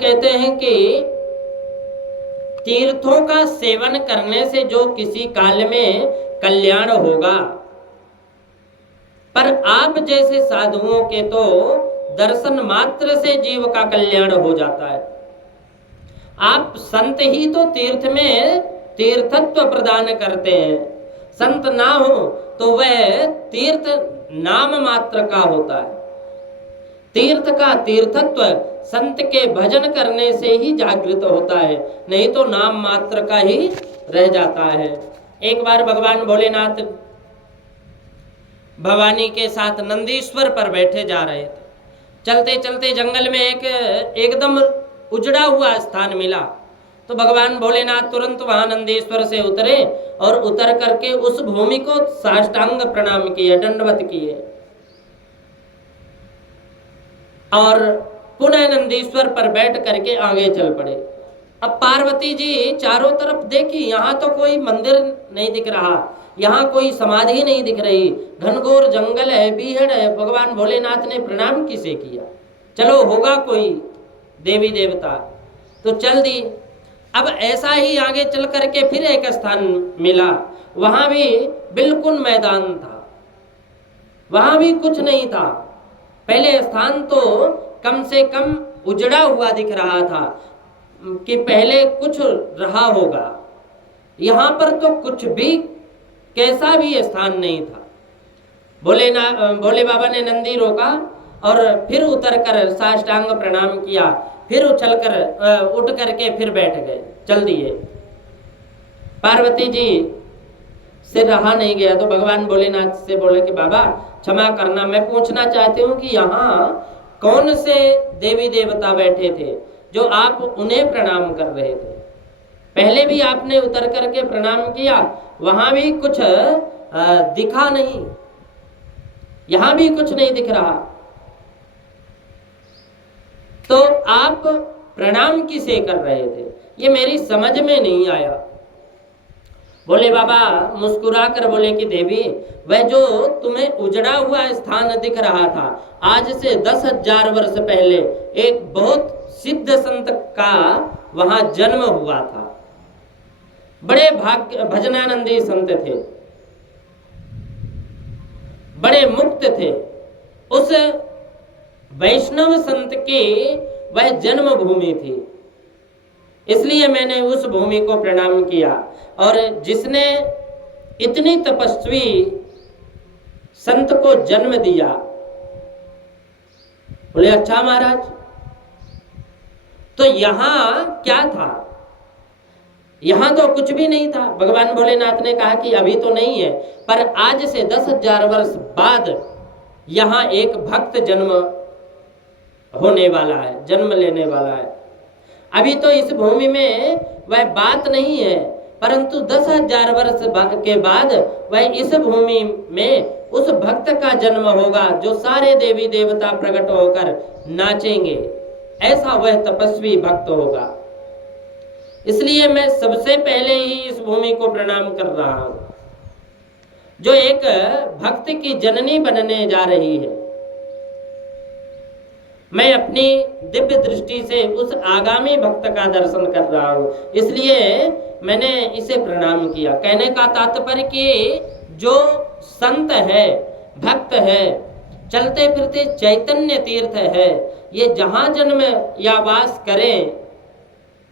कहते हैं कि तीर्थों का सेवन करने से जो किसी काल में कल्याण होगा, पर आप जैसे साधुओं के तो दर्शन मात्र से जीव का कल्याण हो जाता है। आप संत ही तो तीर्थ में तीर्थत्व प्रदान करते हैं। संत ना हो तो वह तीर्थ नाम मात्र का होता है। तीर्थ का तीर्थत्व संत के भजन करने से ही जागृत होता है, नहीं तो नाम मात्र का ही रह जाता है। एक बार भगवान भोलेनाथ भवानी के साथ नंदीश्वर पर बैठे जा रहे थे। चलते चलते जंगल में एकदम उजड़ा हुआ स्थान मिला, तो भगवान भोलेनाथ तुरंत वहां नंदीश्वर से उतरे और उतर करके उस भूमि को साष्टांग प्रणाम किए, दंडवत किए और पुनः नंदीश्वर पर बैठ करके आगे चल पड़े। अब पार्वती जी चारों तरफ देखी, यहाँ तो कोई मंदिर नहीं दिख रहा, यहाँ कोई समाधि नहीं दिख रही, घनघोर जंगल है, बीहड़ है। भगवान भोलेनाथ ने प्रणाम किसे किया? चलो होगा कोई देवी देवता, तो चल दी। अब ऐसा ही आगे चल करके फिर एक स्थान मिला, वहां भी बिल्कुल मैदान था, वहां भी कुछ नहीं था। पहले स्थान तो कम से कम उजड़ा हुआ दिख रहा था कि पहले कुछ रहा होगा, यहाँ पर तो कुछ भी कैसा भी स्थान नहीं था। भोले बाबा ने नंदी रोका और फिर उतर कर साष्टांग प्रणाम किया, फिर उठ करके फिर बैठ गए, चल दिए। पार्वती जी से रहा नहीं गया तो भगवान भोलेनाथ से बोले कि बाबा क्षमा करना, मैं पूछना चाहती हूँ कि यहाँ कौन से देवी देवता बैठे थे जो आप उन्हें प्रणाम कर रहे थे? पहले भी आपने उतर करके प्रणाम किया, वहां भी कुछ दिखा नहीं, यहां भी कुछ नहीं दिख रहा, तो आप प्रणाम किसे कर रहे थे? ये मेरी समझ में नहीं आया। बोले बाबा मुस्कुरा कर बोले कि देवी, वह जो तुम्हें उजड़ा हुआ स्थान दिख रहा था, आज से 10,000 वर्ष पहले एक बहुत सिद्ध संत का वहां जन्म हुआ था। बड़े भजनानंदी संत थे, बड़े मुक्त थे। उस वैष्णव संत की वह जन्म भूमि थी, इसलिए मैंने उस भूमि को प्रणाम किया। और जिसने इतनी तपस्वी संत को जन्म दिया, बोले अच्छा महाराज, तो यहां क्या था? यहां तो कुछ भी नहीं था। भगवान भोलेनाथ ने कहा कि अभी तो नहीं है, पर आज से 10,000 वर्ष बाद यहां एक भक्त जन्म होने वाला है, जन्म लेने वाला है। अभी तो इस भूमि में वह बात नहीं है, परंतु 10,000 वर्ष के बाद वह इस भूमि में उस भक्त का जन्म होगा जो सारे देवी देवता प्रकट होकर नाचेंगे। ऐसा वह तपस्वी भक्त होगा। इसलिए मैं सबसे पहले ही इस भूमि को प्रणाम कर रहा हूं, जो एक भक्त की जननी बनने जा रही है। मैं अपनी दिव्य दृष्टि से उस आगामी भक्त का दर्शन कर रहा हूं, इसलिए मैंने इसे प्रणाम किया। कहने का तात्पर्य कि जो संत है, भक्त है, चलते फिरते चैतन्य तीर्थ है, ये जहां जन्म या वास करें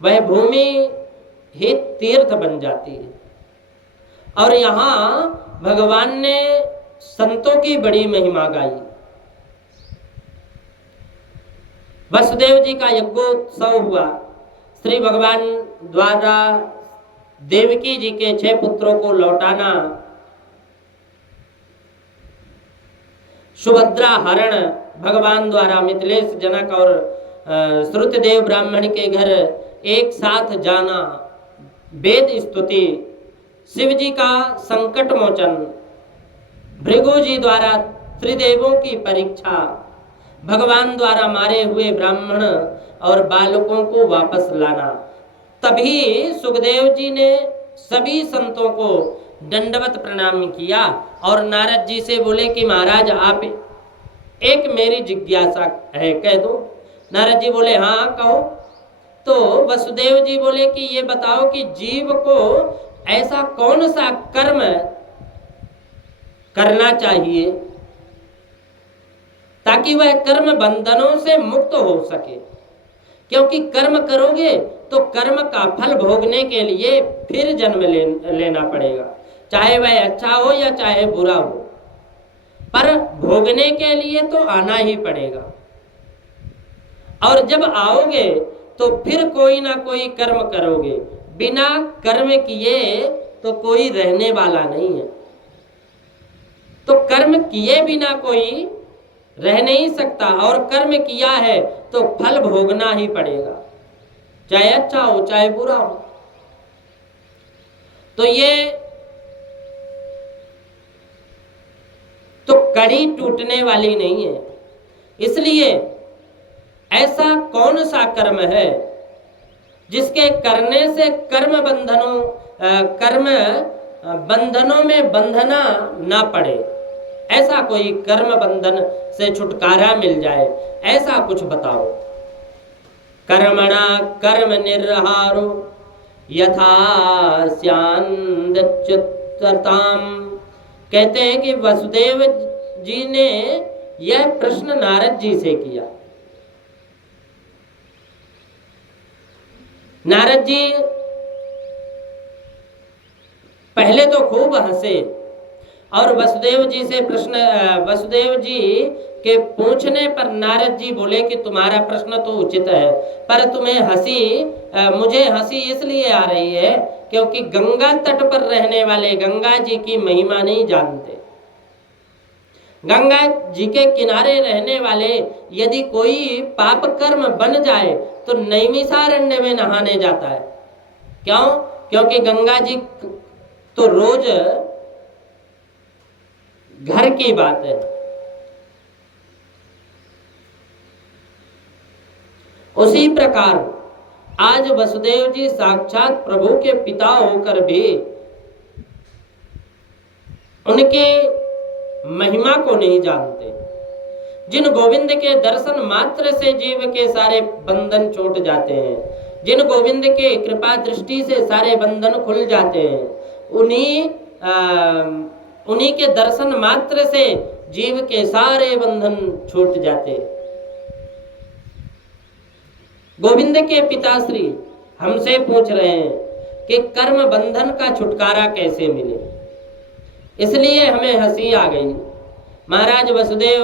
वह भूमि ही तीर्थ बन जाती है। और यहाँ भगवान ने संतों की बड़ी महिमा गाई। वसुदेव जी का यज्ञोत्सव हुआ। श्री भगवान द्वारा देवकी जी के 6 पुत्रों को लौटाना, सुभद्रा हरण भगवान द्वारा मिथिलेश जनक और श्रुतदेव ब्राह्मण के घर एक साथ जाना, वेद स्तुति, शिव जी का संकट मोचन, भृगु जी द्वारा त्रिदेवों की परीक्षा, भगवान द्वारा मारे हुए ब्राह्मण और बालकों को वापस लाना। तभी सुखदेव जी ने सभी संतों को दंडवत प्रणाम किया और नारद जी से बोले कि महाराज आप, एक मेरी जिज्ञासा है, कह दो। नारद जी बोले हाँ कहो। तो वसुदेव जी बोले कि ये बताओ कि जीव को ऐसा कौन सा कर्म करना चाहिए ताकि वह कर्म बंधनों से मुक्त हो सके। क्योंकि कर्म करोगे तो कर्म का फल भोगने के लिए फिर जन्म लेना पड़ेगा, चाहे वह अच्छा हो या चाहे बुरा हो, पर भोगने के लिए तो आना ही पड़ेगा। और जब आओगे तो फिर कोई ना कोई कर्म करोगे, बिना कर्म किए तो कोई रहने वाला नहीं है। तो कर्म किए बिना कोई रह नहीं सकता, और कर्म किया है तो फल भोगना ही पड़ेगा, चाहे अच्छा हो चाहे बुरा हो। तो ये तो कड़ी टूटने वाली नहीं है। इसलिए ऐसा कौन सा कर्म है जिसके करने से कर्म बंधनों में बंधना ना पड़े, ऐसा कोई कर्म बंधन से छुटकारा मिल जाए, ऐसा कुछ बताओ। कर्मणा कर्म निर्हारो यथा स्यान्दच्युतताम। कहते हैं कि वसुदेव जी ने यह प्रश्न नारद जी से किया। नारद जी पहले तो खूब हंसे और वसुदेव जी के पूछने पर नारद जी बोले कि तुम्हारा प्रश्न तो उचित है, पर तुम्हें मुझे हंसी इसलिए आ रही है क्योंकि गंगा तट पर रहने वाले गंगा जी की महिमा नहीं जानते। गंगा जी के किनारे रहने वाले यदि कोई पाप कर्म बन जाए तो नैमिषारण्य में नहाने जाता है। क्यों? क्योंकि गंगा जी तो रोज घर की बात है। उसी प्रकार आज वसुदेव जी साक्षात प्रभु के पिता होकर भी उनके महिमा को नहीं जानते। जिन गोविंद के दर्शन मात्र से जीव के सारे बंधन छूट जाते हैं, जिन गोविंद के कृपा दृष्टि से सारे बंधन खुल जाते हैं, उन्हीं के दर्शन मात्र से जीव के सारे बंधन छूट जाते हैं। गोविंद के पिताश्री हमसे पूछ रहे हैं कि कर्म बंधन का छुटकारा कैसे मिले। इसलिए हमें हंसी आ गई। महाराज वसुदेव,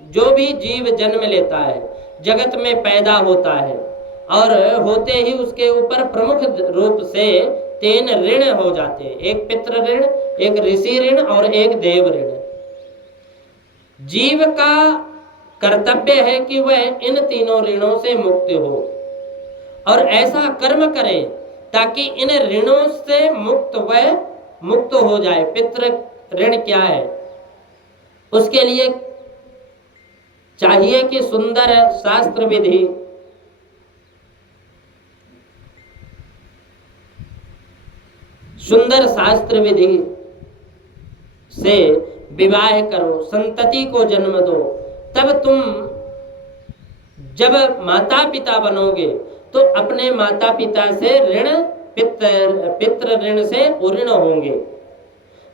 जो भी जीव जन्म लेता है, जगत में पैदा होता है और होते ही उसके ऊपर प्रमुख रूप से 3 ऋण हो जाते हैं, एक पितृ ऋण, एक ऋषि ऋण और एक देव ऋण। जीव का कर्तव्य है कि वह इन तीनों ऋणों से मुक्त हो और ऐसा कर्म करे ताकि इन ऋणों से मुक्त हो जाए। पितृ ऋण क्या है? उसके लिए चाहिए कि सुंदर शास्त्र विधि, से विवाह करो, संतति को जन्म दो, तब तुम जब माता पिता बनोगे तो अपने माता पिता से पितृ ऋण से उऋण होंगे।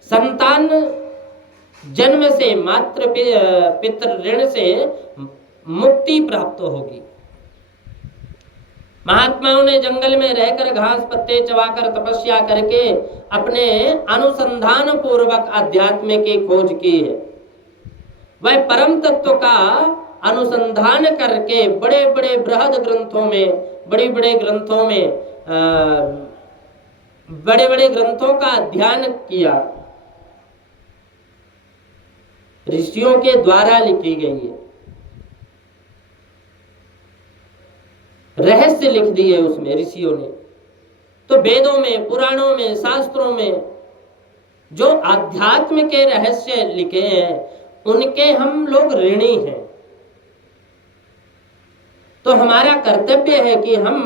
संतान जन्म से मातृ पितृ ऋण से मुक्ति प्राप्त होगी। महात्माओं ने जंगल में रहकर घास पत्ते चबाकर तपस्या करके अपने अनुसंधान पूर्वक अध्यात्म की खोज की है। वह परम तत्व का अनुसंधान करके बड़े बड़े बृहद ग्रंथों में, बड़े बड़े ग्रंथों का अध्ययन किया, ऋषियों के द्वारा लिखी गई है, रहस्य लिख दिए उसमें ऋषियों ने। तो वेदों में, पुराणों में, शास्त्रों में जो आध्यात्म के रहस्य लिखे हैं उनके हम लोग ऋणी हैं। तो हमारा कर्तव्य है कि हम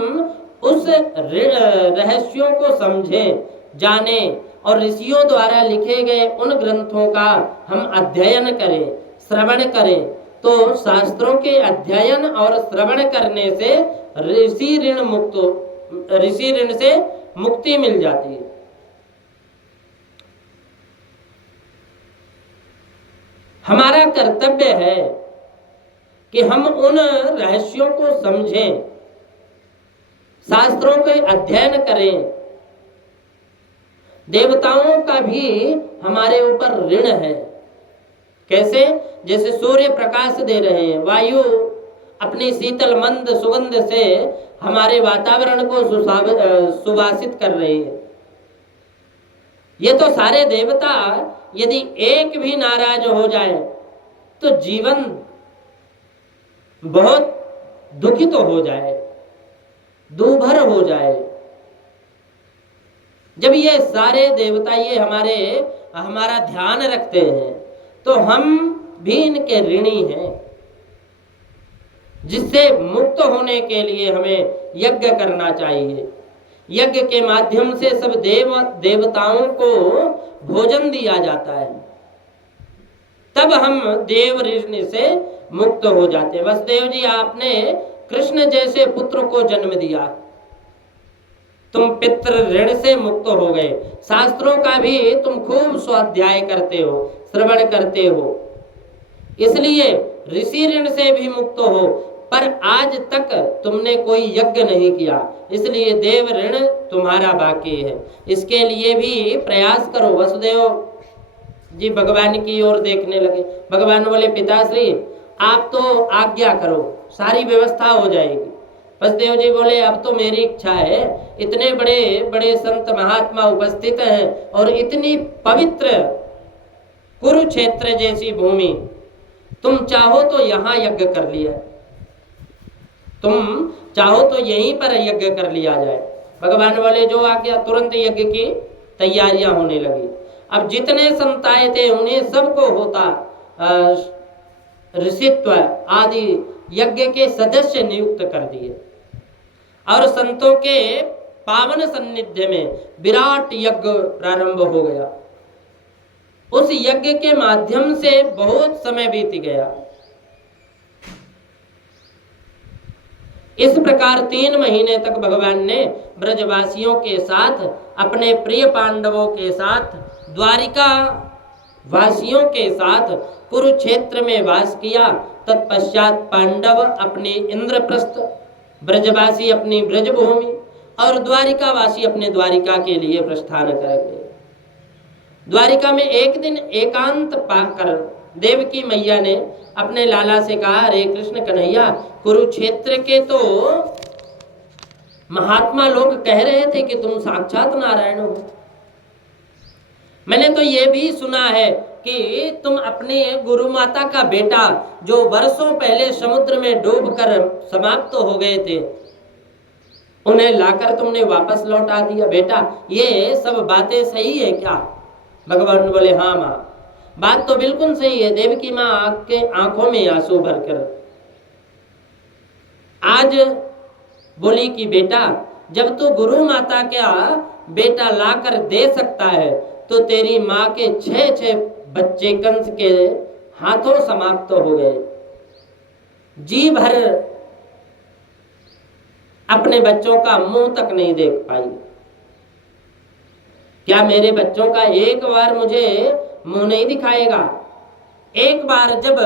उस रहस्यों को समझें, जानें और ऋषियों द्वारा लिखे गए उन ग्रंथों का हम अध्ययन करें, श्रवण करें। तो शास्त्रों के अध्ययन और श्रवण करने से ऋषि ऋण से मुक्ति मिल जाती है। हमारा कर्तव्य है कि हम उन रहस्यों को समझें, शास्त्रों के अध्ययन करें। देवताओं का भी हमारे ऊपर ऋण है। कैसे? जैसे सूर्य प्रकाश दे रहे हैं, वायु अपनी शीतल मंद सुगंध से हमारे वातावरण को सुवासित कर रही है। ये तो सारे देवता यदि एक भी नाराज हो जाए तो जीवन बहुत दुखित हो जाए, दूभर हो जाए। जब ये सारे देवता ये हमारा ध्यान रखते हैं तो हम भी इनके ऋणी हैं, जिससे मुक्त होने के लिए हमें यज्ञ करना चाहिए। यज्ञ के माध्यम से सब देवताओं को भोजन दिया जाता है, तब हम देव ऋण से मुक्त हो जाते हैं। वसुदेव जी, आपने कृष्ण जैसे पुत्र को जन्म दिया, तुम पितृ ऋण से मुक्त हो गए। शास्त्रों का भी तुम खूब स्वाध्याय करते हो, श्रवण करते हो, इसलिए ऋषि ऋण से भी मुक्त हो। पर आज तक तुमने कोई यज्ञ नहीं किया, इसलिए देव ऋण तुम्हारा बाकी है। इसके लिए भी प्रयास करो। वसुदेव जी भगवान की ओर देखने लगे। भगवान बोले, पिताश्री आप तो आज्ञा करो, सारी व्यवस्था हो जाएगी। वसुदेव जी बोले, अब तो मेरी इच्छा है, इतने बड़े बड़े संत महात्मा उपस्थित हैं और इतनी पवित्र कुरुक्षेत्र जैसी भूमि, तुम चाहो तो यहाँ यज्ञ कर लिया, तुम चाहो तो यहीं पर यज्ञ कर लिया जाए। भगवान बोले, जो आज्ञा। तुरंत यज्ञ की तैयारियां होने लगी। अब जितने संत आए थे उन्हें सबको होता ऋषित्व आदि यज्ञ के सदस्य नियुक्त कर दिए और संतों के पावन सान्निध्य में विराट यज्ञ प्रारंभ हो गया। उस यज्ञ के माध्यम से बहुत समय बीत गया। इस प्रकार 3 महीने तक भगवान ने ब्रजवासियों के साथ, अपने प्रिय पांडवों के साथ, द्वारिका वासियों के साथ कुरुक्षेत्र में वास किया। तत्पश्चात पांडव अपने इंद्रप्रस्थ, ब्रजवासी अपनी ब्रजभूमि और द्वारिकावासी अपने द्वारिका के लिए प्रस्थान कर गए। द्वारिका में एक दिन एकांत पाकर देवकी मैया ने अपने लाला से कहा, अरे कृष्ण कन्हैया, कुरुक्षेत्र के तो महात्मा लोग कह रहे थे कि तुम साक्षात नारायण हो। मैंने तो ये भी सुना है कि तुम अपने गुरु माता का बेटा, जो वर्षों पहले समुद्र में डूबकर समाप्त हो गए थे, उन्हें लाकर तुमने वापस लौटा दिया। बेटा, ये सब बातें सही है क्या? भगवान बोले, हाँ माँ, बात तो बिल्कुल सही है। देवकी माँ के आंखों में आंसू भरकर आज बोली कि बेटा, जब तू गुरु माता का बेटा लाकर दे सकता है तो तेरी माँ के 6 बच्चे कंस के हाथों समाप्त हो गए। जी भर अपने बच्चों का मुंह तक नहीं देख पाई। क्या मेरे बच्चों का एक बार मुझे मुंह नहीं दिखाएगा? एक बार जब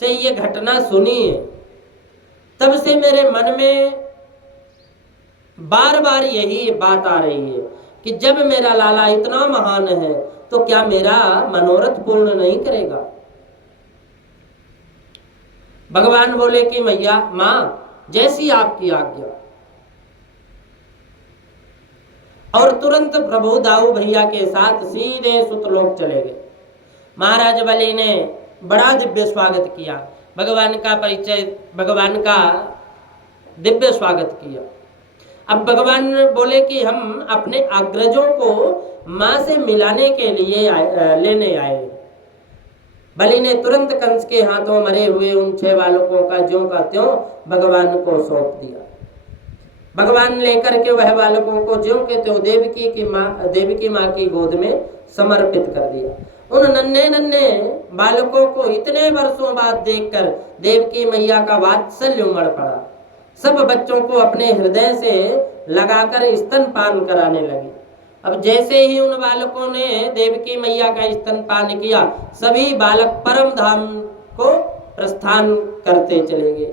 से ये घटना सुनी है, तब से मेरे मन में बार बार यही बात आ रही है कि जब मेरा लाला इतना महान है तो क्या मेरा मनोरथ पूर्ण नहीं करेगा? भगवान बोले कि मैया, माँ, जैसी आपकी आज्ञा। और तुरंत प्रभु दाऊ भैया के साथ सीधे सुतलोक चले गए। महाराज बलि ने बड़ा दिव्य स्वागत किया, भगवान का परिचय, भगवान का दिव्य स्वागत किया। अब भगवान बोले कि हम अपने अग्रजों को माँ से मिलाने के लिए लेने आए। बलि ने तुरंत कंस के हाथों मरे हुए उन 6 बालकों का ज्यों का त्यों भगवान को सौंप दिया। भगवान लेकर के वह बालकों को ज्यों के त्यों देवकी माँ की गोद में समर्पित कर दिया। उन नन्हे नन्हे बालकों को इतने वर्षों बाद देखकर देवकी मैया का वात्सल्य उमड़ पड़ा। सब बच्चों को अपने हृदय से लगाकर स्तनपान कराने लगी। अब जैसे ही उन बालकों ने देवकी मैया का स्तनपान किया, सभी बालक परम धाम को प्रस्थान करते चले गए।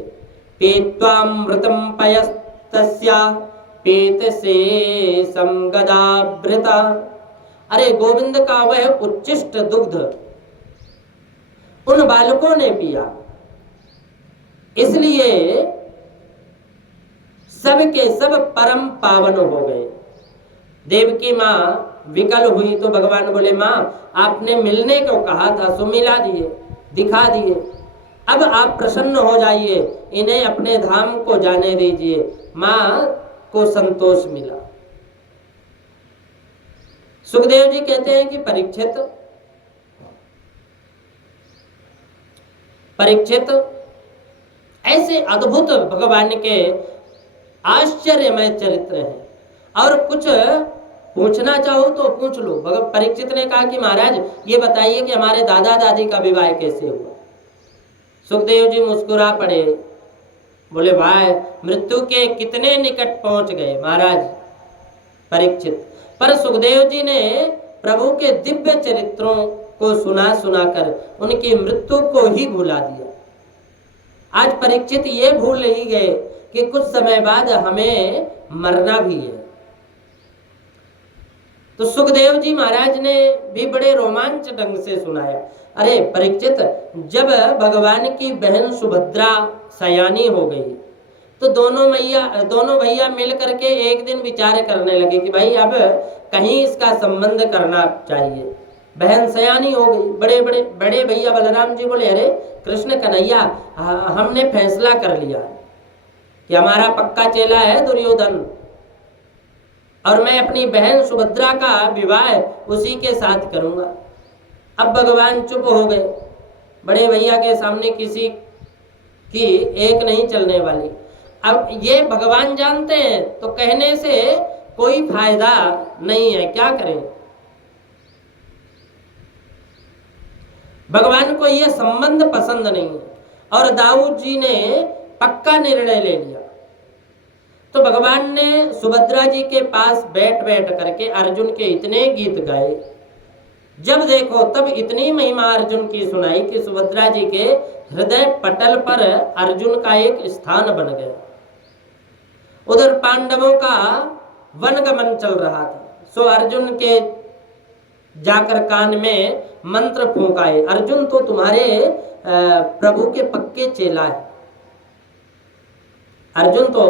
पीत्वामृतं पयस्तस्या पीत से समगदाभृता। अरे गोविंद का वह उच्छिष्ट दुग्ध उन बालकों ने पिया, इसलिए सब के सब परम पावन हो गए। देवकी माँ विकल हुई तो भगवान बोले, माँ आपने मिलने को कहा था सो मिला दिए, दिखा दिए, अब आप प्रसन्न हो जाइए, इन्हें अपने धाम को जाने दीजिए। माँ को संतोष मिला। सुखदेव जी कहते हैं कि परीक्षित ऐसे अद्भुत भगवान के आश्चर्यमय चरित्र हैं, और कुछ पूछना चाहो तो पूछ लो। परीक्षित ने कहा कि महाराज ये बताइए कि हमारे दादा दादी का विवाह कैसे हुआ। सुखदेव जी मुस्कुरा पड़े, बोले भाई मृत्यु के कितने निकट पहुंच गए महाराज परीक्षित। पर सुखदेव जी ने प्रभु के दिव्य चरित्रों को सुना सुनाकर उनकी मृत्यु को ही भुला दिया। आज परीक्षित ये भूल ही गए कि कुछ समय बाद हमें मरना भी है। तो सुखदेव जी महाराज ने भी बड़े रोमांच ढंग से सुनाया। अरे परीक्षित, जब भगवान की बहन सुभद्रा सयानी हो गई तो दोनों भैया मिल करके एक दिन विचार करने लगे कि भाई अब कहीं इसका संबंध करना चाहिए। बहन सयानी हो गई। बड़े भैया बलराम जी बोले, अरे कृष्ण कन्हैया, हमने फैसला कर लिया कि हमारा पक्का चेला है दुर्योधन, और मैं अपनी बहन सुभद्रा का विवाह उसी के साथ करूंगा। अब भगवान चुप हो गए। बड़े भैया के सामने किसी की एक नहीं चलने वाली। अब ये भगवान जानते हैं तो कहने से कोई फायदा नहीं है, क्या करें। भगवान को यह संबंध पसंद नहीं है, और दाऊद जी ने पक्का निर्णय ले लिया। तो भगवान ने सुभद्रा जी के पास बैठ करके अर्जुन के इतने गीत गाए, जब देखो तब इतनी महिमा अर्जुन की सुनाई कि सुभद्रा जी के हृदय पटल पर अर्जुन का एक स्थान बन गया। उधर पांडवों का वनगमन चल रहा था, सो अर्जुन के जाकर कान में मंत्र फूंकाए, अर्जुन तो तुम्हारे प्रभु के पक्के चेला है, अर्जुन तो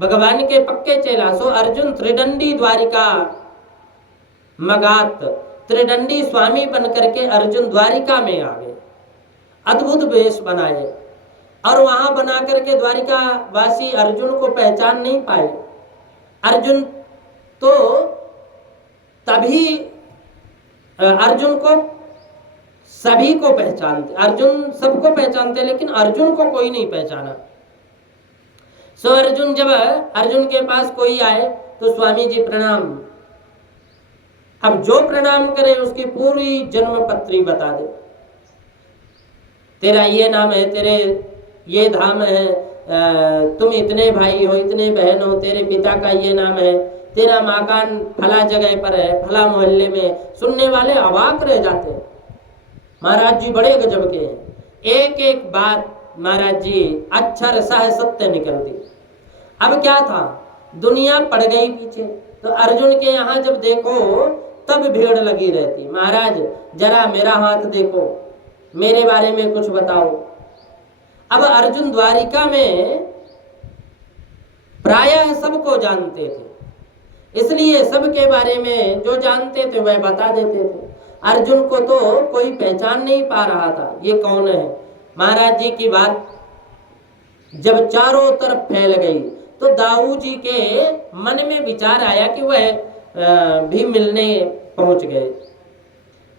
भगवान के पक्के चेला। सो अर्जुन त्रिदंडी द्वारिका मगात, त्रिदंडी स्वामी बन करके अर्जुन द्वारिका में आ गए। अद्भुत वेश बनाए, और वहां बना करके द्वारिका वासी अर्जुन को पहचान नहीं पाए। अर्जुन तो तभी अर्जुन को सभी को पहचानते, अर्जुन सबको पहचानते, लेकिन अर्जुन को कोई नहीं पहचाना। सो अर्जुन, जब अर्जुन के पास कोई आए तो स्वामी जी प्रणाम। अब जो प्रणाम करे उसकी पूरी जन्म पत्री बता दे, तेरा ये नाम है, तेरे ये धाम है, तुम इतने भाई हो, इतने बहन हो, तेरे पिता का ये नाम है, तेरा मकान फला जगह पर है, फला मोहल्ले में। सुनने वाले अवाक रह जाते हैं। महाराज जी बड़े गजब के हैं, एक एक बात महाराज जी अक्षर सह सत्य निकलती। अब क्या था, दुनिया पड़ गई पीछे, तो अर्जुन के यहाँ जब देखो तब भीड़ लगी रहती, महाराज जरा मेरा हाथ देखो, मेरे बारे में कुछ बताओ। अब अर्जुन द्वारिका में प्रायः सबको जानते थे, इसलिए सबके बारे में जो जानते थे वह बता देते थे। अर्जुन को तो कोई पहचान नहीं पा रहा था, ये कौन है। महाराज जी की बात जब चारों तरफ फैल गई तो दाऊ जी के मन में विचार आया कि वह भी मिलने पहुंच गए।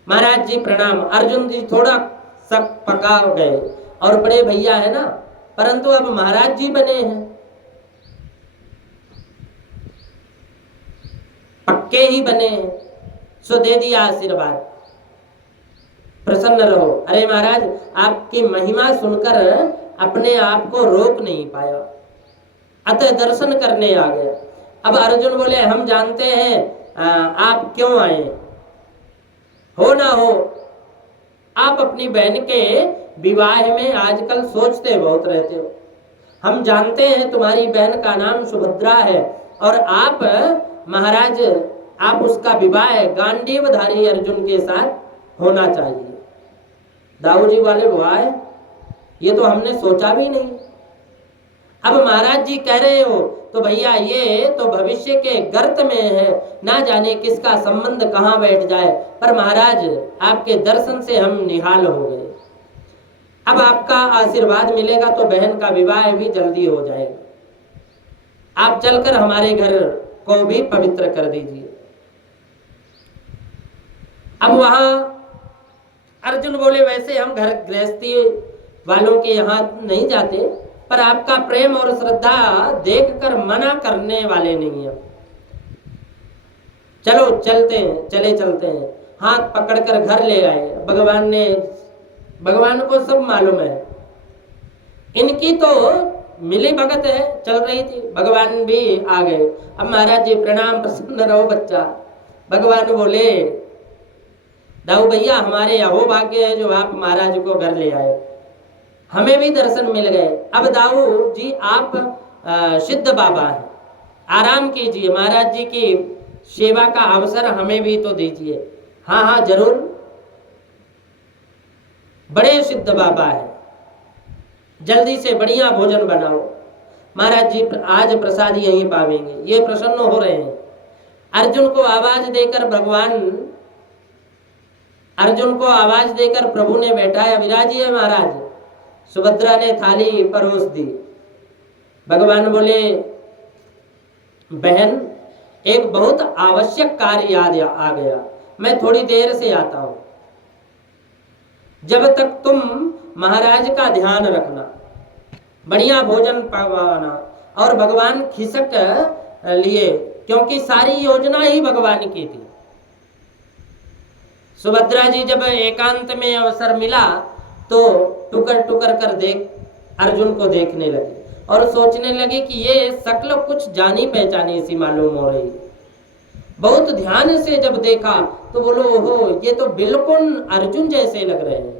महाराज जी प्रणाम। अर्जुन जी थोड़ा सक पका गए, और बड़े भैया है ना, परंतु अब महाराज जी बने हैं, पक्के ही बने हैं, सो दे दिया आशीर्वाद, प्रसन्न रहो। अरे महाराज, आपकी महिमा सुनकर अपने आप को रोक नहीं पाया। अतः दर्शन करने आ गया। अब अर्जुन बोले हम जानते हैं आप क्यों आए, हो ना हो आप अपनी बहन के विवाह में आजकल सोचते बहुत रहते हो। हम जानते हैं तुम्हारी बहन का नाम सुभद्रा है और आप महाराज आप उसका विवाह गांडीवधारी अर्जुन के साथ होना चाहिए। दाऊजी वाले वाह, ये तो हमने सोचा भी नहीं। अब महाराज जी कह रहे हो तो भैया ये तो भविष्य के गर्त में है, ना जाने किसका संबंध कहाँ बैठ जाए, पर महाराज आपके दर्शन से हम निहाल हो गए। अब आपका आशीर्वाद मिलेगा तो बहन का विवाह भी जल्दी हो जाएगा। आप चलकर हमारे घर को भी पवित्र कर दीजिए। अब वहां अर्जुन बोले वैसे हम घर गृहस्थी वालों के यहाँ नहीं जाते, पर आपका प्रेम और श्रद्धा देखकर मना करने वाले नहीं है। चलो चलते हैं, चले चलते हैं। हाथ पकड़कर घर ले आए। भगवान को सब मालूम है, इनकी तो मिली भगत है चल रही थी। भगवान भी आ गए। अब महाराज जी प्रणाम, प्रसन्न रहो बच्चा। भगवान बोले दाऊ भैया हमारे अहो भाग्य है जो आप महाराज को घर ले आए, हमें भी दर्शन मिल गए। अब दाऊ जी आप सिद्ध बाबा हैं, आराम कीजिए, महाराज जी की सेवा का अवसर हमें भी तो दीजिए। हाँ हाँ जरूर, बड़े सिद्ध बाबा है, जल्दी से बढ़िया भोजन बनाओ। महाराज जी आज प्रसाद यहीं पावेंगे। ये प्रसन्न हो रहे हैं। अर्जुन को आवाज देकर प्रभु ने बैठाया, विराजिए महाराज। सुभद्रा ने थाली परोस दी। भगवान बोले बहन एक बहुत आवश्यक कार्य याद आ गया, मैं थोड़ी देर से आता हूं। जब तक तुम महाराज का ध्यान रखना, बढ़िया भोजन पकाना। और भगवान खिसक लिए, क्योंकि सारी योजना ही भगवान की थी। सुभद्रा जी जब एकांत में अवसर मिला तो टुकर टुकर कर अर्जुन को देखने लगी और सोचने लगी कि ये शक्ल कुछ जानी पहचानी सी मालूम हो रही। बहुत ध्यान से जब देखा तो बोलो ओहो, ये तो बिल्कुल अर्जुन जैसे लग रहे हैं।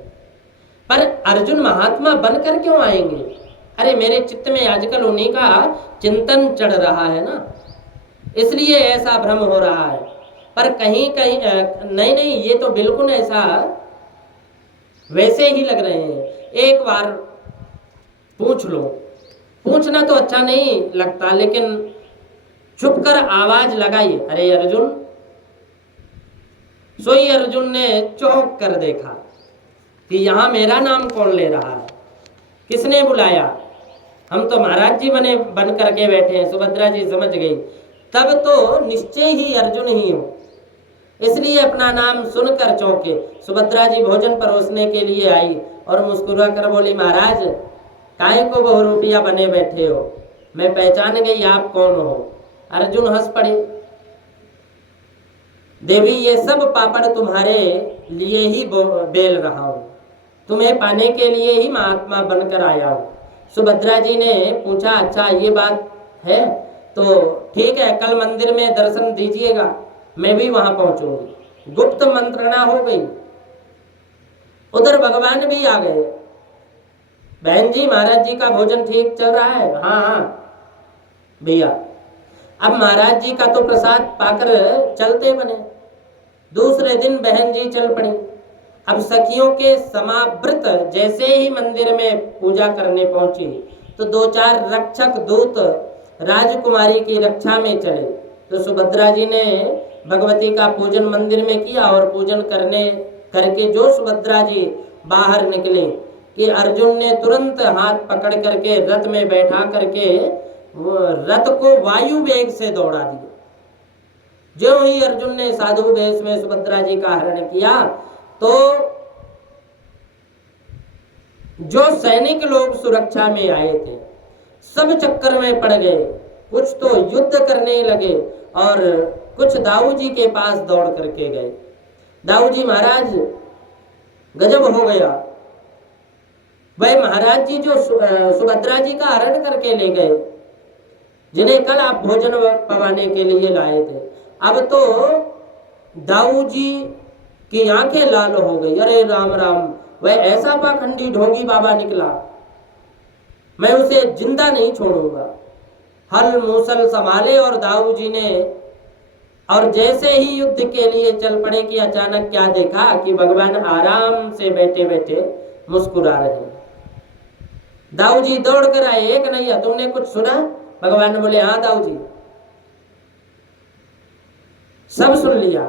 पर अर्जुन महात्मा बनकर क्यों आएंगे? अरे मेरे चित्त में आजकल उन्हीं का चिंतन चढ़ रहा है ना, इसलिए ऐसा भ्रम हो रहा है। पर कहीं कहीं नहीं, ये तो बिल्कुल ऐसा वैसे ही लग रहे हैं। एक बार पूछ लो। पूछना तो अच्छा नहीं लगता, लेकिन छुपकर आवाज लगाई, अरे अर्जुन। सोई अर्जुन ने चौंक कर देखा कि यहाँ मेरा नाम कौन ले रहा है, किसने बुलाया? हम तो महाराज जी बन करके बैठे हैं। सुभद्रा जी समझ गई, तब तो निश्चय ही अर्जुन ही हो, इसलिए अपना नाम सुनकर चौंके। सुभद्रा जी भोजन परोसने के लिए आई और मुस्कुरा कर बोली, महाराज काहे को बहुरूपिया बने बैठे हो, मैं पहचान गई आप कौन हो। अर्जुन हंस पड़े, देवी ये सब पापड़ तुम्हारे लिए ही बेल रहा हूं, तुम्हें पाने के लिए ही महात्मा बनकर आया हूं। सुभद्रा जी ने पूछा, अच्छा ये बात है तो ठीक है, कल मंदिर में दर्शन दीजिएगा, मैं भी वहां पहुंचूंगी। गुप्त मंत्रणा हो गई। उधर भगवान भी आ गए। बहन जी महाराज जी का भोजन ठीक चल रहा है? हाँ हाँ भैया। अब महाराज जी का तो प्रसाद पाकर चलते बने। दूसरे दिन बहन जी चल पड़ी। अब सखियों के समावृत जैसे ही मंदिर में पूजा करने पहुंची तो दो चार रक्षक दूत राजकुमारी की रक्षा में चले। तो सुभद्रा जी ने भगवती का पूजन मंदिर में किया और पूजन करके जो सुभद्रा जी बाहर निकले कि अर्जुन ने तुरंत हाथ पकड़ करके रथ में बैठा करके वो रथ को वायु वेग से दौड़ा दिया। जो ही अर्जुन ने साधु वेश में सुभद्रा जी का हरण किया तो जो सैनिक लोग सुरक्षा में आए थे सब चक्कर में पड़ गए। कुछ तो युद्ध करने लगे और कुछ दाऊ जी के पास दौड़ करके गए। दाऊ जी महाराज गजब हो गया, वह महाराज जी जो सुभद्रा जी का हरण करके ले गए जिन्हें कल आप भोजन पवाने के लिए लाए थे। अब तो दाऊ जी की आंखें लाल हो गई। अरे राम राम, वह ऐसा पाखंडी ढोंगी बाबा निकला, मैं उसे जिंदा नहीं छोड़ूंगा। हल मूसल संभाले और दाऊ जी ने, और जैसे ही युद्ध के लिए चल पड़े कि अचानक क्या देखा कि भगवान आराम से बैठे बैठे मुस्कुरा रहे हैं। दाऊ जी दौड़ कर आए, एक नहीं, तुमने कुछ सुना? भगवान ने बोले, हाँ दाऊ जी, सब सुन लिया।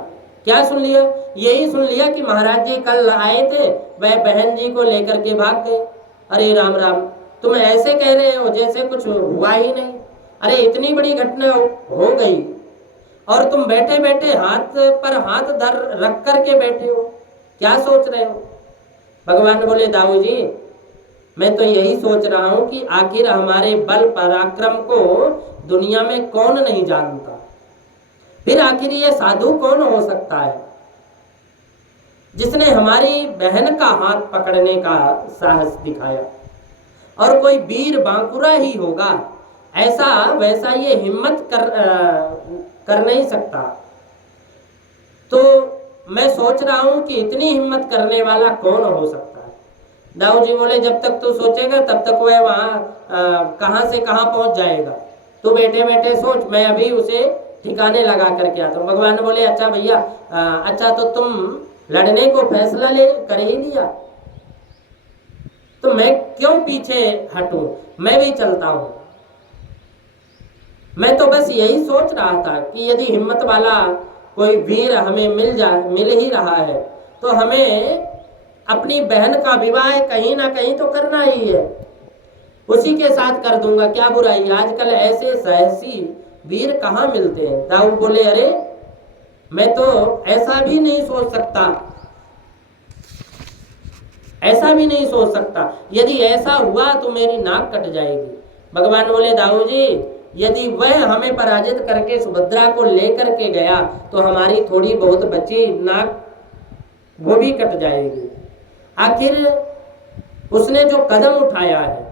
क्या सुन लिया? यही सुन लिया कि महाराज जी कल आए थे, वह बहन जी को लेकर के भाग गए। अरे राम राम, तुम ऐसे कह रहे हो जैसे कुछ हुआ ही नहीं। अरे इतनी बड़ी घटना हो गई और तुम बैठे बैठे हाथ पर हाथ धर रख करके बैठे हो, क्या सोच रहे हो? भगवान बोले, दाऊ जी, मैं तो यही सोच रहा हूं कि आखिर हमारे बल पराक्रम को दुनिया में कौन नहीं जानता, फिर आखिर ये साधु कौन हो सकता है जिसने हमारी बहन का हाथ पकड़ने का साहस दिखाया। और कोई वीर बांकुरा ही होगा, ऐसा वैसा ये हिम्मत कर नहीं सकता। तो मैं सोच रहा हूं कि इतनी हिम्मत करने वाला कौन हो सकता है। दाऊ जी बोले, जब तक तू सोचेगा तब तक वह वहां कहां से कहां पहुंच जाएगा। तू बैठे बैठे सोच, मैं अभी उसे ठिकाने लगा करके आता हूँ। भगवान बोले, अच्छा भैया, अच्छा तो तुम लड़ने को फैसला ले कर ही लिया, तो मैं क्यों पीछे हटूं, मैं भी चलता हूं। मैं तो बस यही सोच रहा था कि यदि हिम्मत वाला कोई वीर हमें मिल ही रहा है तो हमें अपनी बहन का विवाह कहीं ना कहीं तो करना ही है, उसी के साथ कर दूंगा, क्या बुराई। आजकल ऐसे साहसी वीर कहाँ मिलते हैं। दाऊ बोले, अरे मैं तो ऐसा भी नहीं सोच सकता, ऐसा भी नहीं सोच सकता, यदि ऐसा हुआ तो मेरी नाक कट जाएगी। भगवान बोले, दाऊ जी, यदि वह हमें पराजित करके सुभद्रा को लेकर के गया तो हमारी थोड़ी बहुत बची नाक वो भी कट जाएगी। आखिर उसने जो कदम उठाया है,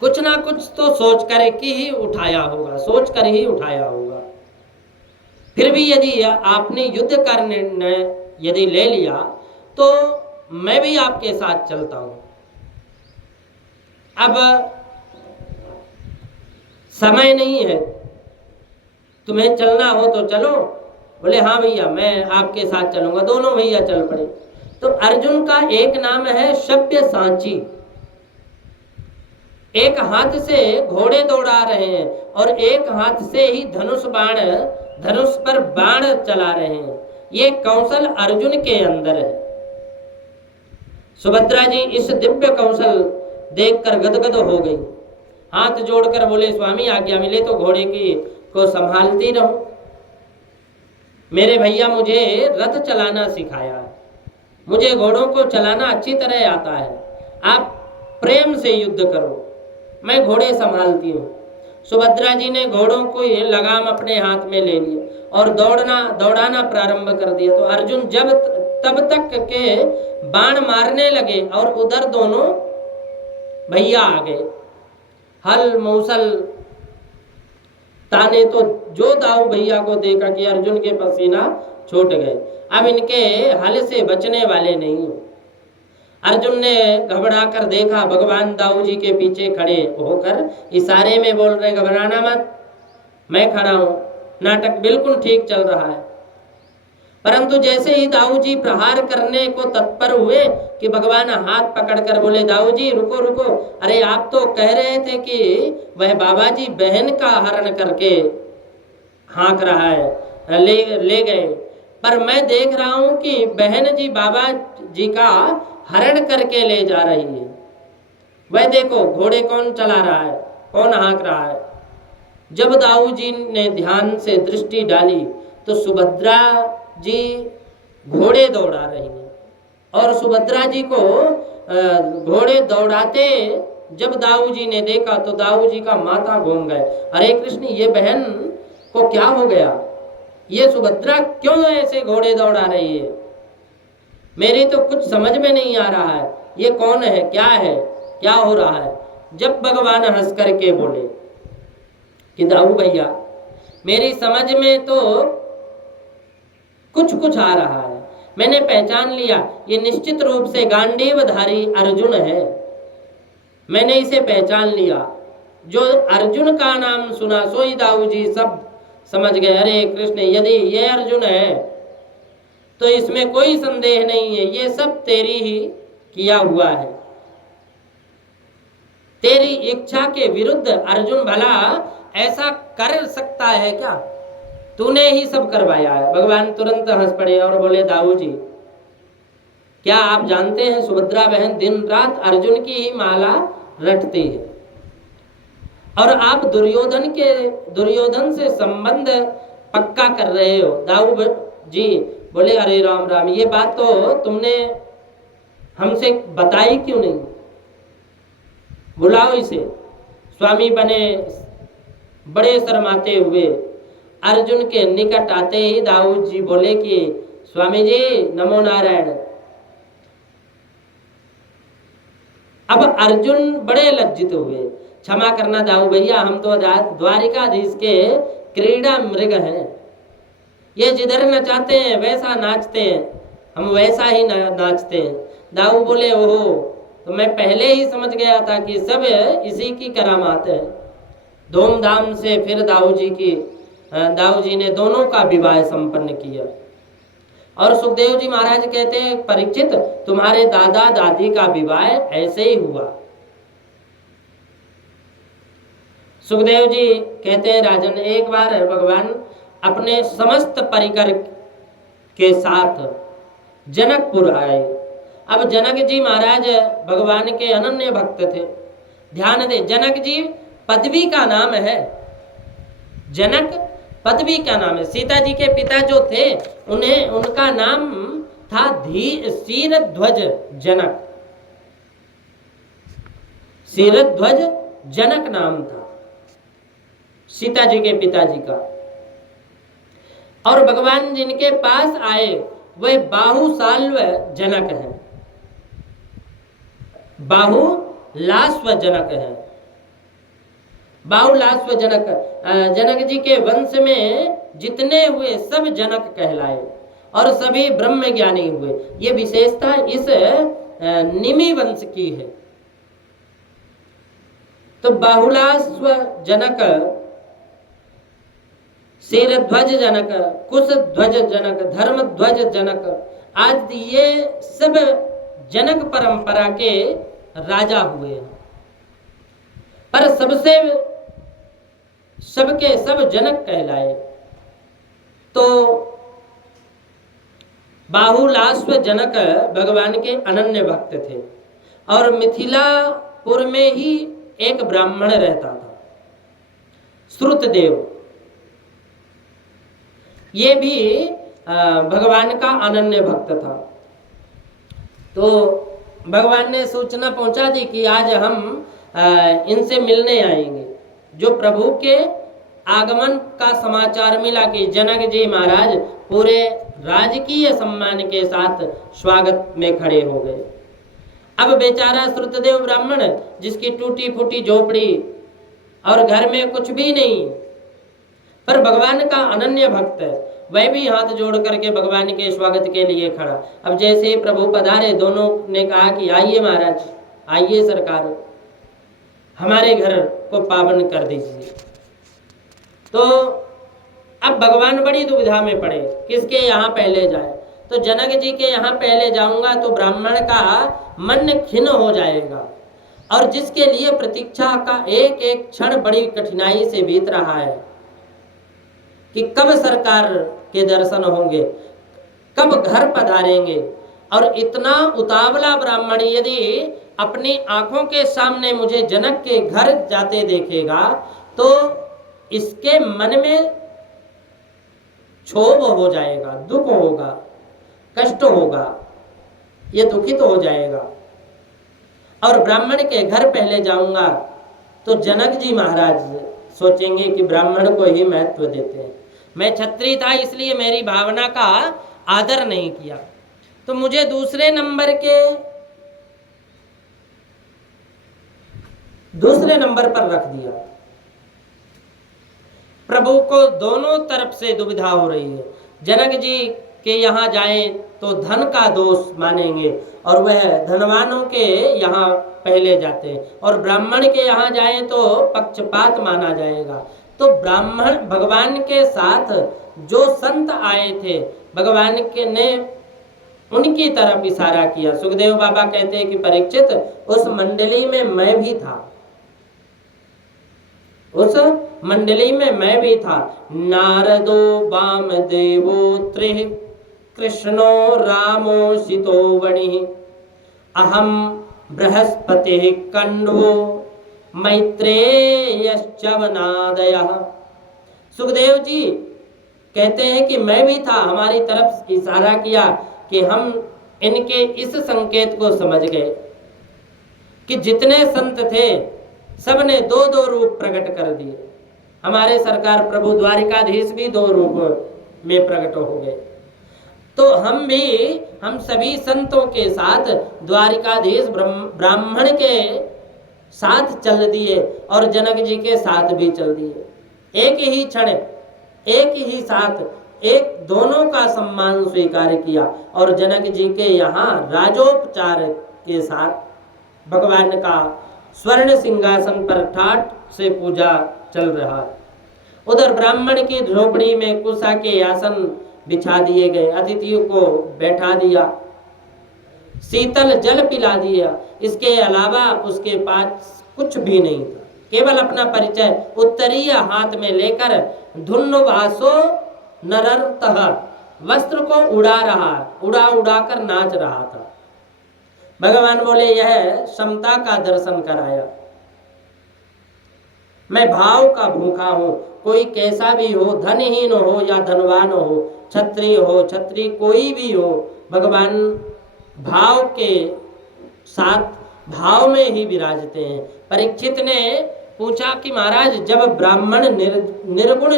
कुछ ना कुछ तो सोच कर ही उठाया होगा, सोच कर ही उठाया होगा। फिर भी यदि आपने युद्ध का निर्णय यदि ले लिया तो मैं भी आपके साथ चलता हूं। अब समय नहीं है, तुम्हें चलना हो तो चलो। बोले, हाँ भैया, मैं आपके साथ चलूंगा। दोनों भैया चल पड़े। तो अर्जुन का एक नाम है सब्यसाची, एक हाथ से घोड़े दौड़ा रहे हैं और एक हाथ से ही धनुष पर बाण चला रहे हैं। ये कौशल अर्जुन के अंदर है। सुभद्रा जी इस दिव्य कौशल देखकर गदगद हो गई, हाथ जोड़कर बोले, स्वामी आज्ञा मिले तो घोड़े को संभालती रहूं। मेरे भैया मुझे रथ चलाना सिखाया है, मुझे घोड़ों को चलाना अच्छी तरह आता है, आप प्रेम से युद्ध करो, मैं घोड़े संभालती हूँ। सुभद्रा जी ने घोड़ों को लगाम अपने हाथ में ले लिए और दौड़ाना प्रारंभ कर दिया। तो अर्जुन तब तक के बाण मारने लगे और उधर दोनों भैया आ गए, हल मूसल ताने। तो जो दाऊ भैया को देखा कि अर्जुन के पसीना छूट गए, अब इनके हल से बचने वाले नहीं। अर्जुन ने घबरा कर देखा, भगवान दाऊ जी के पीछे खड़े होकर इशारे में बोल रहे, घबराना मत, मैं खड़ा हूं, नाटक बिल्कुल ठीक चल रहा है। परंतु जैसे ही दाऊ जी प्रहार करने को तत्पर हुए कि भगवान हाथ पकड़कर बोले, दाऊ जी रुको रुको, अरे आप तो कह रहे थे कि वह बाबा जी बहन का हरण करके हाँक रहा है, ले गए, पर मैं देख रहा हूं कि बहन जी बाबा जी का हरण करके ले जा रही है। वह देखो घोड़े कौन चला रहा है, कौन हाँक रहा है। जब दाऊ जी ने ध्यान से दृष्टि डाली तो सुभद्रा जी घोड़े दौड़ा रही हैं और सुभद्रा जी को घोड़े दौड़ाते जब दाऊ जी ने देखा तो दाऊ जी का माथा घूम गए। अरे कृष्ण, ये बहन को क्या हो गया, ये सुभद्रा क्यों ऐसे घोड़े दौड़ा रही है, मेरी तो कुछ समझ में नहीं आ रहा है, ये कौन है, क्या हो रहा है। जब भगवान हंस करके बोले, कि दाऊ भैया मेरी समझ में तो कुछ कुछ आ रहा है, मैंने पहचान लिया ये निश्चित रूप से गांडीवधारी अर्जुन है, मैंने इसे पहचान लिया। जो अर्जुन का नाम सुना सोई दाऊ जी सब समझ गए, अरे कृष्ण यदि ये अर्जुन है तो इसमें कोई संदेह नहीं है, ये सब तेरी ही किया हुआ है, तेरी इच्छा के विरुद्ध अर्जुन भला ऐसा कर सकता है क्या, तूने ही सब करवाया है। भगवान तुरंत हंस पड़े और बोले दाऊ जी क्या आप जानते हैं सुभद्रा बहन दिन रात अर्जुन की ही माला रटती है और आप दुर्योधन से संबंध पक्का कर रहे हो। दाऊ जी बोले अरे राम राम, ये बात तो तुमने हमसे बताई क्यों नहीं, बुलाओ इसे। स्वामी बने बड़े शर्माते हुए अर्जुन के निकट आते ही दाऊ जी बोले कि स्वामी जी नमो नारायण। अब अर्जुन बड़े लज्जित हुए, क्षमा करना दाऊ भैया, हम तो द्वारिकाधीश के क्रीड़ा मृग हैं, ये जिधर नचाते हैं वैसा नाचते हैं, हम वैसा ही नाचते हैं। दाऊ बोले ओहो, तो मैं पहले ही समझ गया था कि सब इसी की करामात है। धूमधाम से फिर दाऊ जी ने दोनों का विवाह संपन्न किया। और सुखदेव जी महाराज कहते हैं परीक्षित तुम्हारे दादा दादी का विवाह ऐसे ही हुआ। सुखदेव जी कहते हैं राजन एक बार भगवान अपने समस्त परिकर के साथ जनकपुर आए। अब जनक जी महाराज भगवान के अनन्य भक्त थे। ध्यान दे, जनक जी पदवी का नाम है, जनक पदवी का नाम है। सीता जी के पिता जो थे उनका नाम था शीरध्वज जनक, शीरध्वज जनक नाम था सीता जी के पिताजी का। और भगवान जिनके पास आए वह बाहुसाल्व जनक है, बाहुलास्व जनक है। बाहुलास्व जनक, जनक जी के वंश में जितने हुए सब जनक कहलाए और सभी ब्रह्म ज्ञानी हुए। ये विशेषता इस निमि वंश की है। तो बाहुलास्व जनक, शीरध्वज जनक, कुशध्वज जनक, धर्मध्वज जनक आदि ये सब जनक परंपरा के राजा हुए। पर सबके सब जनक कहलाए। तो बाहुलास्व जनक भगवान के अनन्य भक्त थे। और मिथिलापुर में ही एक ब्राह्मण रहता था, श्रुतदेव, ये भी भगवान का अनन्य भक्त था। तो भगवान ने सूचना पहुंचा दी कि आज हम इनसे मिलने आएंगे। जो प्रभु के आगमन का समाचार मिला कि जनक जी महाराज पूरे राजकीय सम्मान के साथ स्वागत में खड़े हो गए। अब बेचारा श्रुतदेव ब्राह्मण जिसकी टूटी फूटी झोपड़ी और घर में कुछ भी नहीं, पर भगवान का अनन्य भक्त है, वह भी हाथ जोड़ करके भगवान के स्वागत के लिए खड़ा। अब जैसे ही प्रभु पधारे दोनों ने कहा कि आइए महाराज, आइए सरकार, हमारे घर को पावन कर दीजिए। तो अब भगवान बड़ी दुविधा में पड़े, किसके यहाँ पहले जाए। तो जनक जी के यहाँ पहले जाऊंगा तो ब्राह्मण का मन खिन्न हो जाएगा, और जिसके लिए प्रतीक्षा का एक एक क्षण बड़ी कठिनाई से बीत रहा है कि कब सरकार के दर्शन होंगे, कब घर पधारेंगे। और इतना उतावला ब्राह्मण यदि अपनी आंखों के सामने मुझे जनक के घर जाते देखेगा तो इसके मन में क्षोभ हो जाएगा, दुख होगा, कष्ट होगा, ये दुखित हो जाएगा। और ब्राह्मण के घर पहले जाऊंगा तो जनक जी महाराज सोचेंगे कि ब्राह्मण को ही महत्व देते हैं। मैं क्षत्रिय था इसलिए मेरी भावना का आदर नहीं किया, तो मुझे दूसरे नंबर पर रख दिया। प्रभु को दोनों तरफ से दुविधा हो रही है। जनक जी के यहाँ जाएं तो धन का दोष मानेंगे और वह धनवानों के यहाँ पहले जाते हैं, और ब्राह्मण के यहाँ जाएं तो पक्षपात माना जाएगा। तो ब्राह्मण भगवान के साथ जो संत आए थे, भगवान के ने उनकी तरफ इशारा किया। सुखदेव बाबा कहते हैं कि परीक्षित, उस मंडली में मैं भी था, उस मंडली में मैं भी था। नारदो वामदेवो त्रिः कृष्णो रामो सितो वणिः अहम बृहस्पतिः कण्वो मैत्रेयश्च वनादयः। सुखदेव जी कहते हैं कि मैं भी था, हमारी तरफ इशारा किया कि हम इनके इस संकेत को समझ गए कि जितने संत थे सबने दो दो रूप प्रकट कर दिए। हमारे सरकार प्रभु द्वारिकाधीश भी दो रूप में प्रकट हो गए। तो हम सभी संतों के साथ द्वारिकाधीश ब्राह्मण के साथ चल दिए और जनक जी के साथ भी चल दिए। एक ही क्षण, एक ही साथ, एक दोनों का सम्मान स्वीकार किया और जनक जी के यहाँ राजोपचार के साथ भगवान का स्वर्ण सिंहासन पर ठाट से पूजा चल रहा है। उधर ब्राह्मण की झोपड़ी में कुशा के आसन बिछा दिए गए, अतिथियों को बैठा दिया, शीतल जल पिला दिया। इसके अलावा उसके पास कुछ भी नहीं था, केवल अपना परिचय उत्तरीय हाथ में लेकर धुन्नवासो नरर्तः वस्त्र को उड़ा उड़ा कर नाच रहा था। भगवान बोले यह समता का दर्शन कराया। मैं भाव का भूखा हूँ, कोई कैसा भी हो, धनहीन हो या धनवान हो, क्षत्रिय हो क्षत्रिय कोई भी हो, भगवान भाव के साथ भाव में ही विराजते हैं। परीक्षित ने पूछा कि महाराज जब ब्राह्मण निर्गुण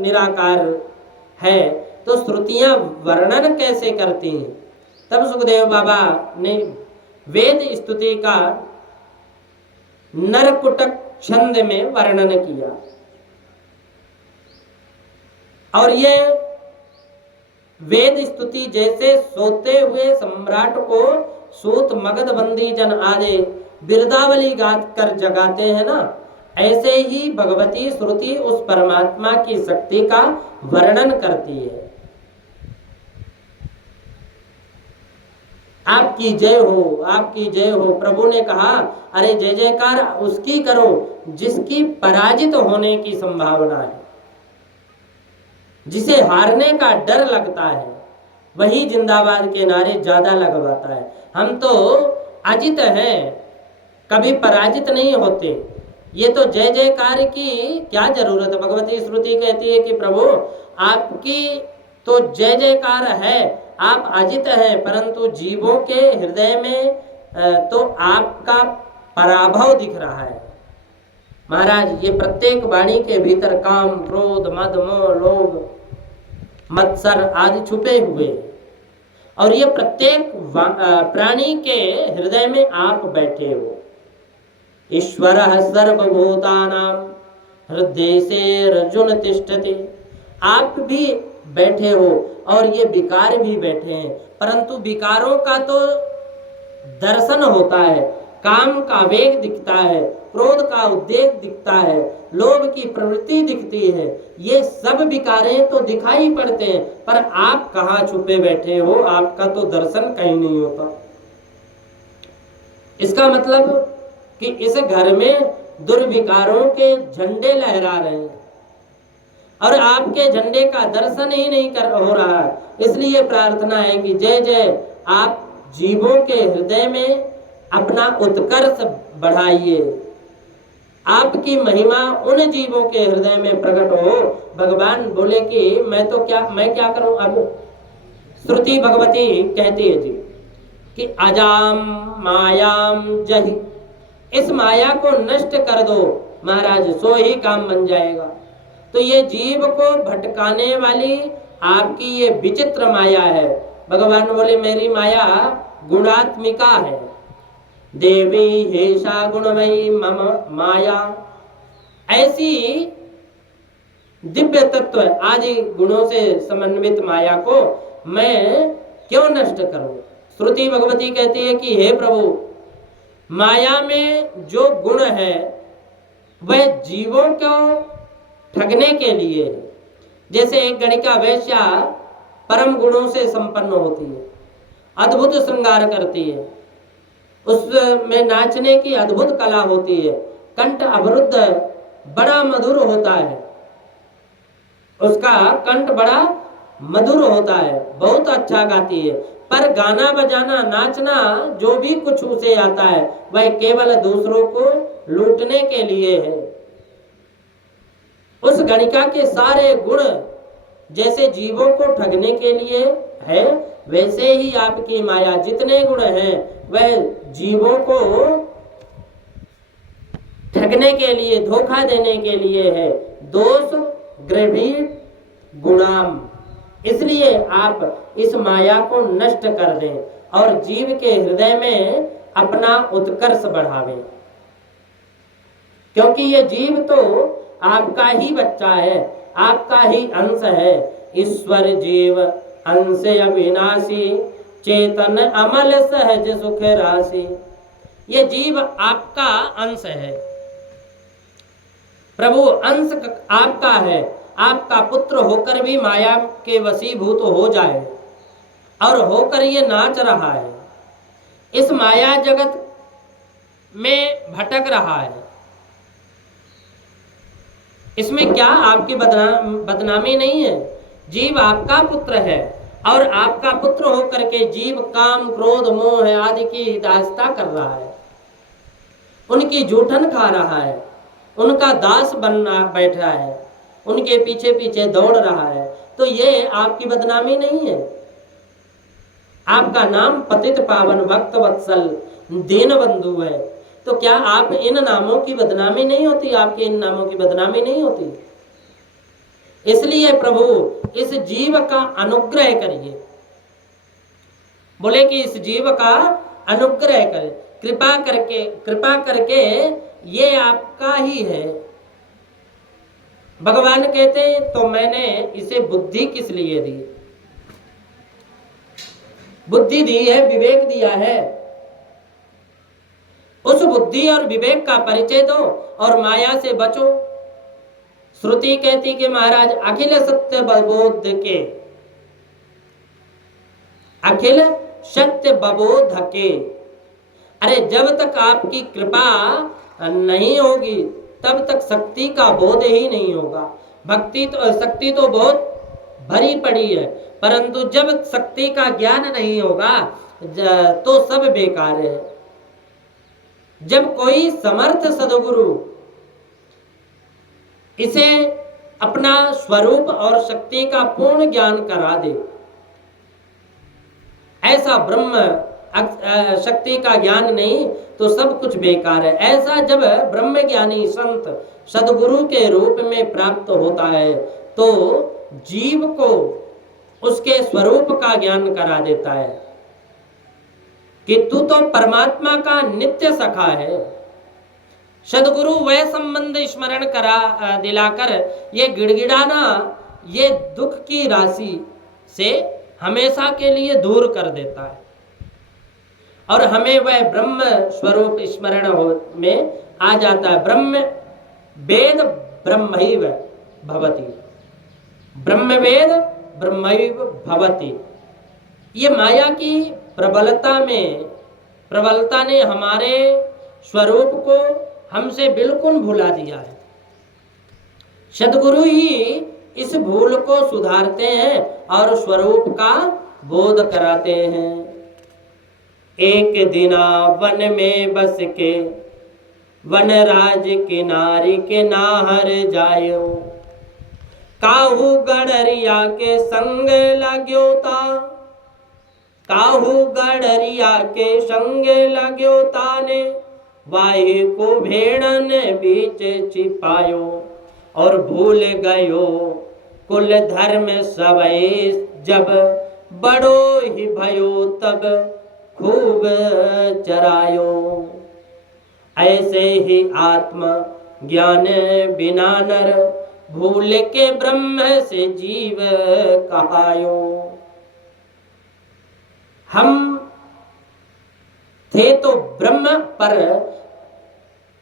निराकार है तो श्रुतियां वर्णन कैसे करती हैं? तब सुखदेव बाबा ने वेद स्तुति का नरकुटक छंद में वर्णन किया और ये वेद स्तुति जैसे सोते हुए सम्राट को सूत मगध बंदी जन आदि बिरदावली गात कर जगाते हैं ना, ऐसे ही भगवती श्रुति उस परमात्मा की शक्ति का वर्णन करती है। आपकी जय हो, आपकी जय हो। प्रभु ने कहा अरे जय जयकार उसकी करो जिसकी पराजित होने की संभावना है, जिसे हारने का डर लगता है, वही जिंदाबाद के नारे ज्यादा लगवाता है। हम तो अजित हैं, कभी पराजित नहीं होते। ये तो जय जयकार की क्या जरूरत है? भगवती श्रुति कहती है कि प्रभु आपकी तो जय जयकार है, आप अजित हैं, परंतु जीवों के हृदय में तो आपका पराभव दिख रहा है। महाराज ये प्रत्येक वाणी के भीतर काम, क्रोध, मद, मोह, लोभ, मत्सर आदि छुपे हुए और ये प्रत्येक प्राणी के हृदय में आप बैठे हो। ईश्वरः सर्वभूतानां हृदयेर्जुन तिष्ठति। आप भी बैठे हो और ये विकार भी बैठे हैं, परंतु विकारों का तो दर्शन होता है, काम का वेग दिखता है, क्रोध का उद्वेग दिखता है, लोभ की प्रवृत्ति दिखती है, ये सब विकारें तो दिखाई पड़ते हैं, पर आप कहाँ छुपे बैठे हो? आपका तो दर्शन कहीं नहीं होता। इसका मतलब कि इस घर में दुर्विकारों के झंडे लहरा रहे हैं और आपके झंडे का दर्शन ही नहीं हो रहा है। इसलिए प्रार्थना है कि जय जय आप जीवों के हृदय में अपना उत्कर्ष बढ़ाइए, आपकी महिमा उन जीवों के हृदय में प्रकट हो। भगवान बोले कि मैं क्या करूं? अब श्रुति भगवती कहती है जी कि अजाम मायाम जहि, इस माया को नष्ट कर दो महाराज, सो ही काम बन जाएगा। तो ये जीव को भटकाने वाली आपकी ये विचित्र माया है। भगवान बोले मेरी माया गुणात्मिका है। देवी हेषा गुणमयी मम माया, ऐसी दिव्य तत्व आदि गुणों से समन्वित माया को मैं क्यों नष्ट करूं? श्रुति भगवती कहती है कि हे प्रभु, माया में जो गुण है वह जीवों को ठगने के लिए है। जैसे एक गणिका वैश्या परम गुणों से संपन्न होती है, अद्भुत श्रृंगार करती है, उसमें नाचने की अद्भुत कला होती है, कंठ अवरुद्ध बड़ा मधुर होता है, उसका कंठ बड़ा मधुर होता है, बहुत अच्छा गाती है, पर गाना बजाना नाचना जो भी कुछ उसे आता है वह केवल दूसरों को लूटने के लिए है। उस गणिका के सारे गुण जैसे जीवों को ठगने के लिए है, वैसे ही आपकी माया जितने गुण हैं वह जीवों को ठगने के लिए, धोखा देने के लिए है। दोष गृहीत गुणाम, इसलिए आप इस माया को नष्ट कर दें और जीव के हृदय में अपना उत्कर्ष बढ़ावें, क्योंकि ये जीव तो आपका ही बच्चा है, आपका ही अंश है। ईश्वर जीव अंश अविनाशी, चेतन अमल सहज सुख राशि। ये जीव आपका अंश है, प्रभु अंश आपका है। आपका पुत्र होकर भी माया के वशीभूत हो जाए और होकर ये नाच रहा है, इस माया जगत में भटक रहा है, इसमें क्या आपकी बदनामी नहीं है? जीव आपका पुत्र है और आपका पुत्र होकर के जीव काम क्रोध मोह आदि की दासता कर रहा है, उनकी जूठन खा रहा है, उनका दास बनना बैठा है, उनके पीछे पीछे दौड़ रहा है, तो ये आपकी बदनामी नहीं है? आपका नाम पतित पावन भक्त वत्सल दीन बंधु है, तो क्या आप इन नामों की बदनामी नहीं होती? आपके इन नामों की बदनामी नहीं होती? इसलिए प्रभु इस जीव का अनुग्रह करिए, बोले कि इस जीव का अनुग्रह करें, कृपा करके ये आपका ही है। भगवान कहते हैं तो मैंने इसे बुद्धि किस लिए दी? बुद्धि दी है, विवेक दिया है, उस बुद्धि और विवेक का परिचय दो और माया से बचो। श्रुति कहती कि महाराज अखिल सत्य बबोध के, अखिल सत्य बबोध के, अरे जब तक आपकी कृपा नहीं होगी तब तक शक्ति का बोध ही नहीं होगा। भक्ति तो शक्ति तो बहुत भरी पड़ी है, परंतु जब शक्ति का ज्ञान नहीं होगा तो सब बेकार है। जब कोई समर्थ सद्गुरु इसे अपना स्वरूप और शक्ति का पूर्ण ज्ञान करा दे, ऐसा ब्रह्म शक्ति का ज्ञान नहीं तो सब कुछ बेकार है। ऐसा जब ब्रह्म ज्ञानी संत सद्गुरु के रूप में प्राप्त होता है तो जीव को उसके स्वरूप का ज्ञान करा देता है कि तू तो परमात्मा का नित्य सखा है। सद्गुरु वह संबंध स्मरण करा दिलाकर ये गिड़गिड़ाना, ये दुख की राशि से हमेशा के लिए दूर कर देता है और हमें वह ब्रह्म स्वरूप स्मरण में आ जाता है। ब्रह्म वेद ब्रह्मैव भवति, ब्रह्म वेद ब्रह्मैव भवति। ये माया की प्रबलता ने हमारे स्वरूप को हमसे बिल्कुल भुला दिया है। सद्गुरु ही इस भूल को सुधारते हैं और स्वरूप का बोध कराते हैं। एक दिना वन में बस के, वन राज किनारी के नाहर जायो, काहू गड़रिया के संग लाग्यो ता, काहू गड़रिया के संग लाग्यो ताने, वाहे को भेड़न बीच छिपायो, और भूल गयो कुल धर्म सबई, जब बड़ो ही भयो तब खूब चरायो। ऐसे ही आत्म ज्ञान बिना नर भूल के ब्रह्म से जीव कहायो। हम थे तो ब्रह्म, पर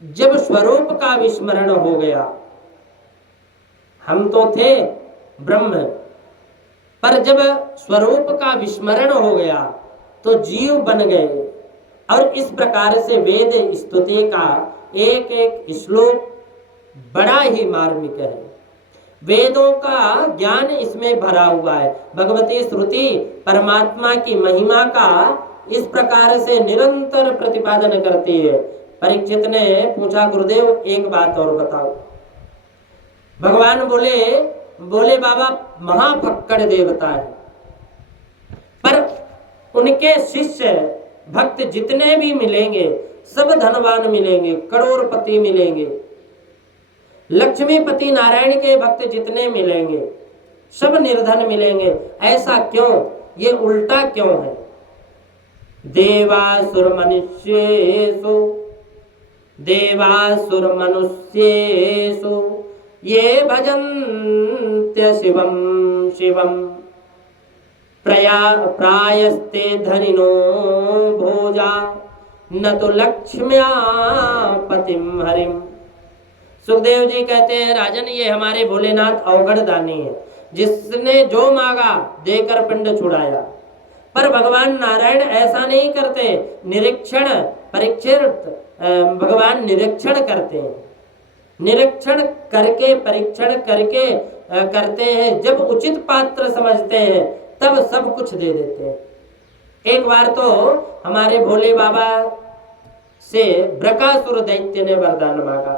जब स्वरूप का विस्मरण हो गया, हम तो थे ब्रह्म, पर जब स्वरूप का विस्मरण हो गया तो जीव बन गए। और इस प्रकार से वेद स्तुति का एक एक श्लोक बड़ा ही मार्मिक है। वेदों का ज्ञान इसमें भरा हुआ है। भगवती श्रुति परमात्मा की महिमा का इस प्रकार से निरंतर प्रतिपादन करती है। परीक्षित ने पूछा, गुरुदेव एक बात और बताओ। भगवान बोले बाबा महाफक्कड़ देवता है, पर उनके शिष्य भक्त जितने भी मिलेंगे सब धनवान मिलेंगे, करोड़पति मिलेंगे। लक्ष्मीपति नारायण के भक्त जितने मिलेंगे सब निर्धन मिलेंगे। ऐसा क्यों? ये उल्टा क्यों है? देवासुर मनुष्येषु ये भजन्त्य शिवम शिवम प्रायस्ते धनिनो भोजा न तो लक्ष्म्या पतिम हरिम। सुखदेव जी कहते हैं, राजन ये हमारे भोलेनाथ अवगढ़ दानी है, जिसने जो मांगा देकर पिंड छुड़ाया। पर भगवान नारायण ऐसा नहीं करते। भगवान निरीक्षण करते हैं, निरीक्षण करके परीक्षण करके करते हैं। जब उचित पात्र समझते हैं तब सब कुछ दे देते हैं। एक बार तो हमारे भोले बाबा से ब्रकासुर दैत्य ने वरदान मांगा,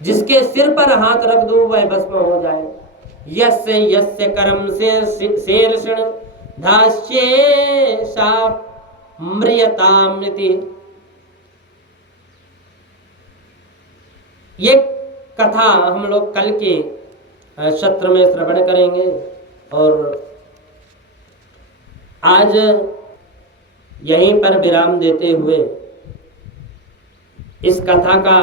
जिसके सिर पर हाथ रख दूं वह भस्म हो जाए। यस्य यस्य कर्म से शीर्षण धास्ये सा म्रियतामृति। ये कथा हम लोग कल के सत्र में श्रवण करेंगे। और आज यहीं पर विराम देते हुए इस कथा का